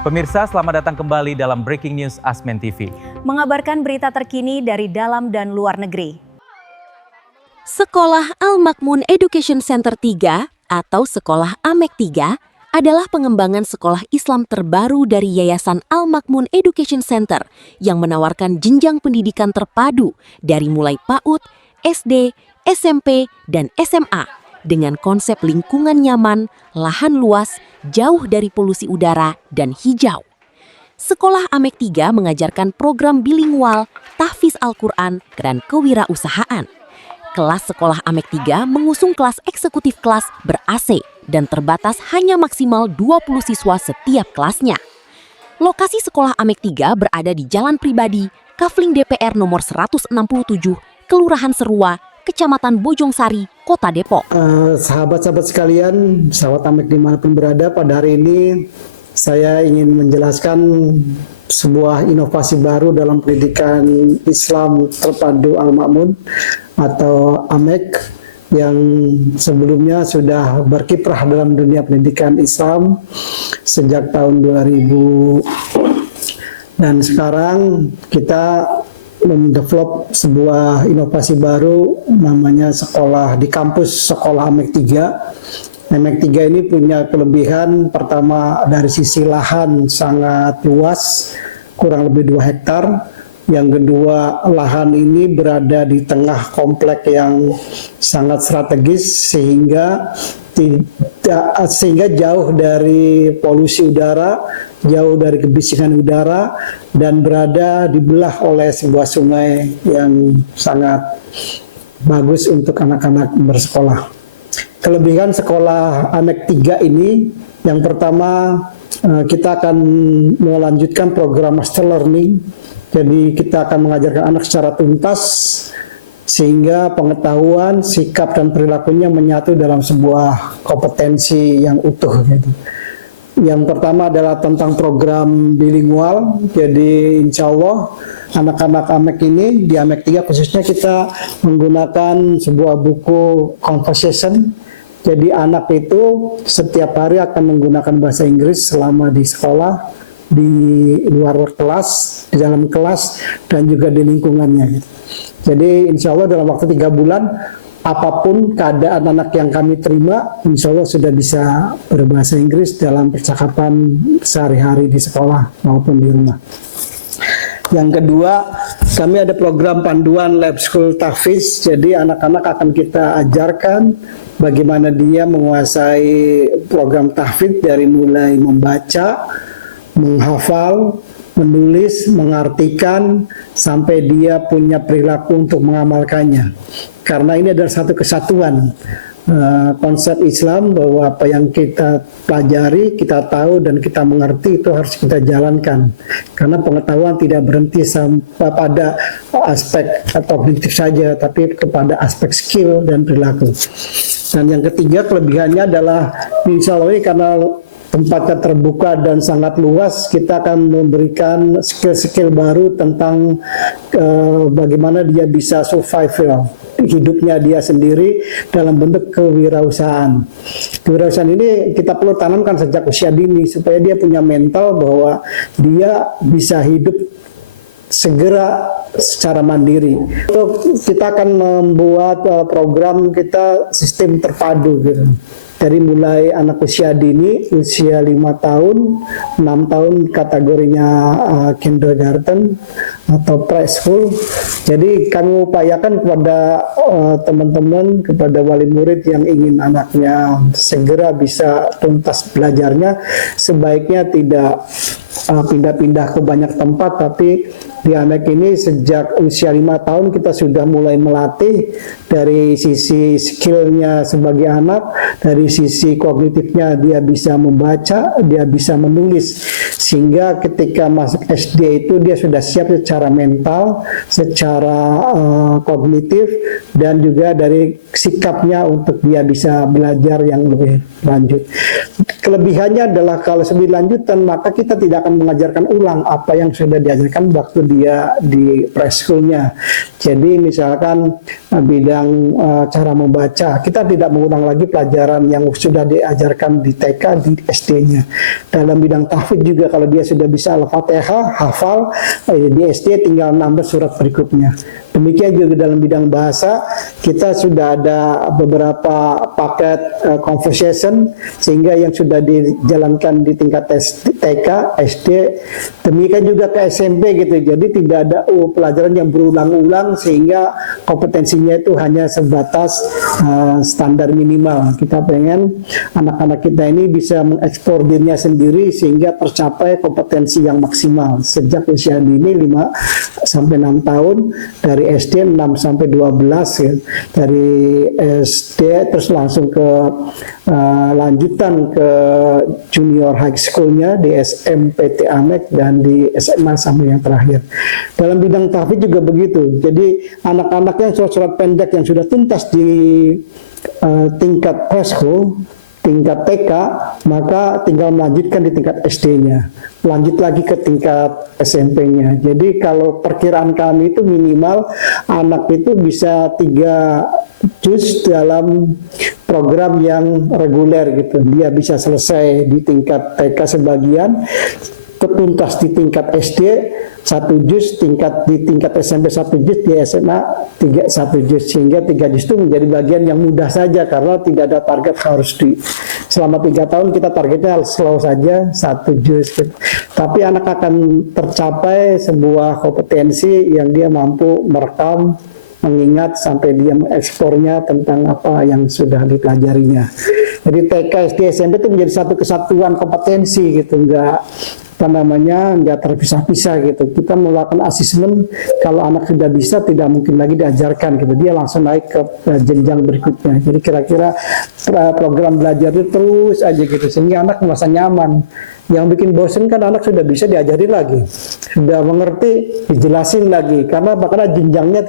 Pemirsa, selamat datang kembali dalam Breaking News Asmen TV. Mengabarkan berita terkini dari dalam dan luar negeri. Sekolah Al-Makmun Education Center 3 atau Sekolah AMEK 3 adalah pengembangan sekolah Islam terbaru dari Yayasan Al-Makmun Education Center yang menawarkan jenjang pendidikan terpadu dari mulai PAUD, SD, SMP, dan SMA dengan konsep lingkungan nyaman, lahan luas, jauh dari polusi udara, dan hijau. Sekolah AMEK 3 mengajarkan program bilingual, tahfiz Al-Quran, dan kewirausahaan. Kelas sekolah AMEK 3 mengusung kelas eksekutif kelas ber-AC dan terbatas hanya maksimal 20 siswa setiap kelasnya. Lokasi sekolah AMEK 3 berada di Jalan Pribadi, Kafling DPR nomor 167, Kelurahan Serua, Kecamatan Bojongsari, Kota Depok. Sahabat-sahabat sekalian, sahabat AMEK dimanapun berada, pada hari ini saya ingin menjelaskan sebuah inovasi baru dalam pendidikan Islam terpadu Al-Makmun atau AMEK yang sebelumnya sudah berkiprah dalam dunia pendidikan Islam sejak tahun 2000 dan sekarang kita mendevelop sebuah inovasi baru namanya sekolah di kampus sekolah AMEK 3. AMEK 3 ini punya kelebihan pertama dari sisi lahan sangat luas, kurang lebih 2 hektar. Yang kedua, lahan ini berada di tengah komplek yang sangat strategis sehingga jauh dari polusi udara, jauh dari kebisingan udara, dan berada dibelah oleh sebuah sungai yang sangat bagus untuk anak-anak bersekolah. Kelebihan sekolah AMEK 3 ini, yang pertama kita akan melanjutkan program Master Learning. Jadi kita akan mengajarkan anak secara tuntas sehingga pengetahuan, sikap, dan perilakunya menyatu dalam sebuah kompetensi yang utuh. Gitu. Yang pertama adalah tentang program bilingual. Jadi insya Allah anak-anak AMEK ini di AMEK 3 khususnya kita menggunakan sebuah buku conversation. Jadi anak itu setiap hari akan menggunakan bahasa Inggris selama di sekolah, di luar kelas, di dalam kelas, dan juga di lingkungannya. Jadi insya Allah dalam waktu 3 bulan, apapun keadaan anak yang kami terima, insya Allah sudah bisa berbahasa Inggris dalam percakapan sehari-hari di sekolah maupun di rumah. Yang kedua, kami ada program panduan Lab School Tahfiz. Jadi anak-anak akan kita ajarkan bagaimana dia menguasai program tahfiz dari mulai membaca, menghafal, menulis, mengartikan, sampai dia punya perilaku untuk mengamalkannya. Karena ini adalah satu kesatuan konsep Islam bahwa apa yang kita pelajari, kita tahu dan kita mengerti itu harus kita jalankan. Karena pengetahuan tidak berhenti sampai pada aspek kognitif saja, tapi kepada aspek skill dan perilaku. Dan yang ketiga kelebihannya adalah insya Allah ini karena tempatnya terbuka dan sangat luas, kita akan memberikan skill-skill baru tentang bagaimana dia bisa survive hidupnya dia sendiri dalam bentuk kewirausahaan. Kewirausahaan ini kita perlu tanamkan sejak usia dini supaya dia punya mental bahwa dia bisa hidup segera secara mandiri. Kita akan membuat program kita sistem terpadu gitu. Dari mulai anak usia dini, usia 5 tahun, 6 tahun kategorinya kindergarten atau preschool. Jadi kami upayakan kepada teman-teman, kepada wali murid yang ingin anaknya segera bisa tuntas belajarnya, sebaiknya tidak pindah-pindah ke banyak tempat, tapi di AMEK ini sejak usia 5 tahun kita sudah mulai melatih dari sisi skillnya sebagai anak, dari sisi kognitifnya dia bisa membaca, dia bisa menulis, sehingga ketika masuk SD itu dia sudah siap secara mental, secara kognitif, dan juga dari sikapnya untuk dia bisa belajar yang lebih lanjut. Kelebihannya adalah kalau lebih lanjutan maka kita tidak dia akan mengajarkan ulang apa yang sudah diajarkan waktu dia di preschoolnya. Jadi misalkan bidang cara membaca, kita tidak mengulang lagi pelajaran yang sudah diajarkan di TK, di SD-nya. Dalam bidang tahfidz juga, kalau dia sudah bisa Al-Fatihah, hafal, di SD tinggal nambah surat berikutnya. Demikian juga dalam bidang bahasa, kita sudah ada beberapa paket conversation, sehingga yang sudah dijalankan di tingkat TK, SD, demikian juga ke SMP gitu. Jadi tidak ada pelajaran yang berulang-ulang, sehingga kompetensinya itu hanya sebatas standar minimal. Kita pengen anak-anak kita ini bisa mengekspor dirinya sendiri sehingga tercapai kompetensi yang maksimal sejak usia dini 5 sampai 6 tahun, dari SD 6 sampai 12 ya. Dari SD terus langsung ke lanjutan ke junior high school-nya di SMPT Amek dan di SMA sampai yang terakhir. Dalam bidang tahfidz juga begitu. Jadi anak-anak yang surat-surat pendek yang sudah tuntas di tingkat preschool, tingkat TK, maka tinggal melanjutkan di tingkat SD-nya, lanjut lagi ke tingkat SMP-nya. Jadi kalau perkiraan kami itu minimal anak itu bisa 3 juz dalam program yang reguler gitu. Dia bisa selesai di tingkat TK sebagian, tuntas di tingkat SD 1 juz, di tingkat SMP 1 juz, di SMA 1 juz, sehingga 3 juz itu menjadi bagian yang mudah saja karena tidak ada target harus selama 3 tahun kita targetnya slow saja 1 juz gitu. Tapi anak akan tercapai sebuah kompetensi yang dia mampu merekam, mengingat sampai dia mengekspornya tentang apa yang sudah dipelajarinya. Jadi TK, SD, SMP itu menjadi satu kesatuan kompetensi gitu, enggak terpisah-pisah gitu. Kita melakukan asesmen, kalau anak sudah bisa tidak mungkin lagi diajarkan gitu, dia langsung naik ke jenjang berikutnya. Jadi kira-kira program belajar itu terus aja gitu, sehingga anak merasa nyaman. Yang bikin bosen kan anak sudah bisa diajari lagi, sudah mengerti dijelasin lagi, karena jenjangnya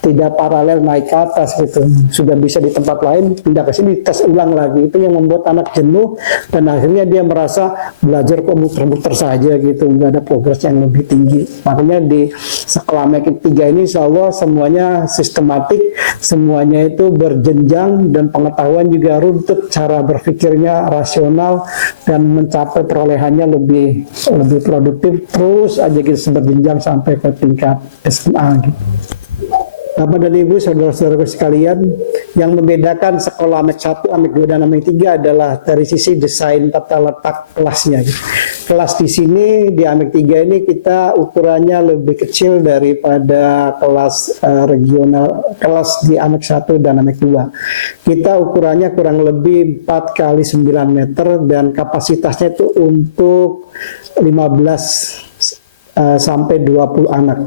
tidak paralel naik ke atas gitu. Sudah bisa di tempat lain pindah ke sini tes ulang lagi. Itu yang membuat anak jenuh dan akhirnya dia merasa belajar kok muter-muter saja gitu, nggak ada progres yang lebih tinggi. Makanya di sekolah Amek 3 ini insya Allah semuanya sistematik, semuanya itu berjenjang, dan pengetahuan juga runtut, cara berpikirnya rasional, dan mencapai perolehannya lebih produktif, terus aja gitu berjenjang sampai ke tingkat SMA gitu. Bapak dan Ibu, saudara-saudara sekalian, yang membedakan sekolah Amek 1, Amek 2, dan Amek 3 adalah dari sisi desain tata letak kelasnya. Kelas di sini, di Amek 3 ini kita ukurannya lebih kecil daripada kelas regional, kelas di Amek 1 dan Amek 2. Kita ukurannya kurang lebih 4 kali 9 meter, dan kapasitasnya itu untuk 15 sampai 20 anak.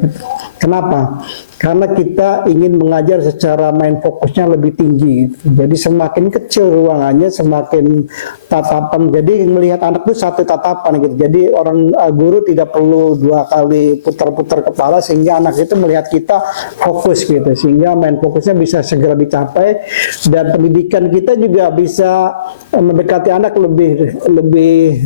Kenapa? Karena kita ingin mengajar secara main fokusnya lebih tinggi. Jadi semakin kecil ruangannya, semakin tatapan. Jadi melihat anak itu satu tatapan gitu. Jadi orang guru tidak perlu 2 kali putar-putar kepala, sehingga anak itu melihat kita fokus gitu. Sehingga main fokusnya bisa segera dicapai, dan pendidikan kita juga bisa mendekati anak lebih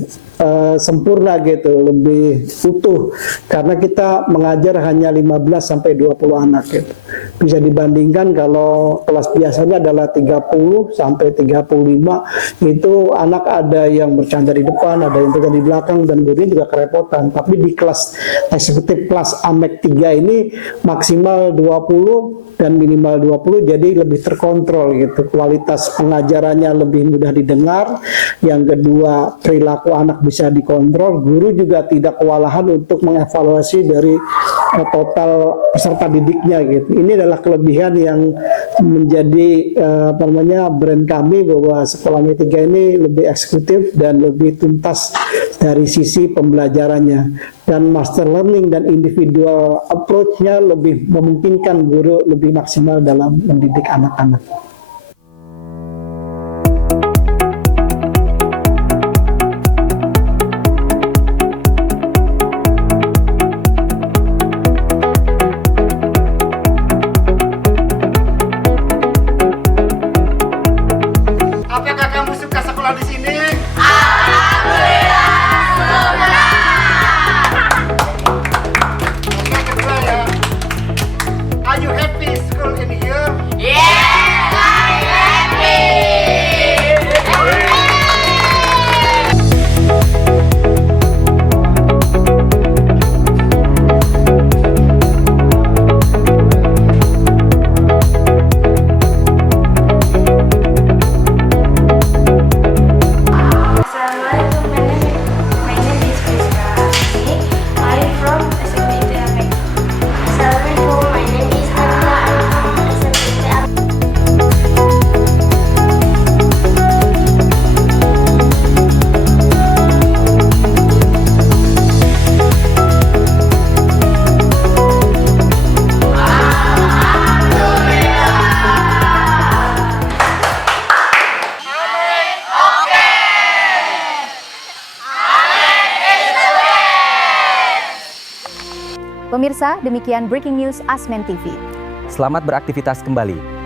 sempurna gitu, lebih utuh, karena kita mengajar hanya 15 sampai 20 anak gitu. Bisa dibandingkan kalau kelas biasanya adalah 30 sampai 35, itu anak ada yang bercanda di depan, ada yang bercanda di belakang, dan gurunya juga kerepotan. Tapi di kelas eksekutif, kelas Amek 3 ini maksimal 20 dan minimal 20, jadi lebih terkontrol gitu. Kualitas pengajarannya lebih mudah didengar. Yang kedua, perilaku anak bisa dikontrol. Guru juga tidak kewalahan untuk mengevaluasi dari total peserta didiknya gitu. Ini adalah kelebihan yang menjadi brand kami, bahwa sekolah Amek 3 ini lebih eksekutif dan lebih tuntas dari sisi pembelajarannya. Dan master learning dan individual approach-nya lebih memungkinkan guru lebih maksimal dalam mendidik anak-anak. Apakah kamu suka sekolah di sini? Alhamdulillah, suka. Pemirsa, demikian Breaking News Asmen TV. Selamat beraktivitas kembali.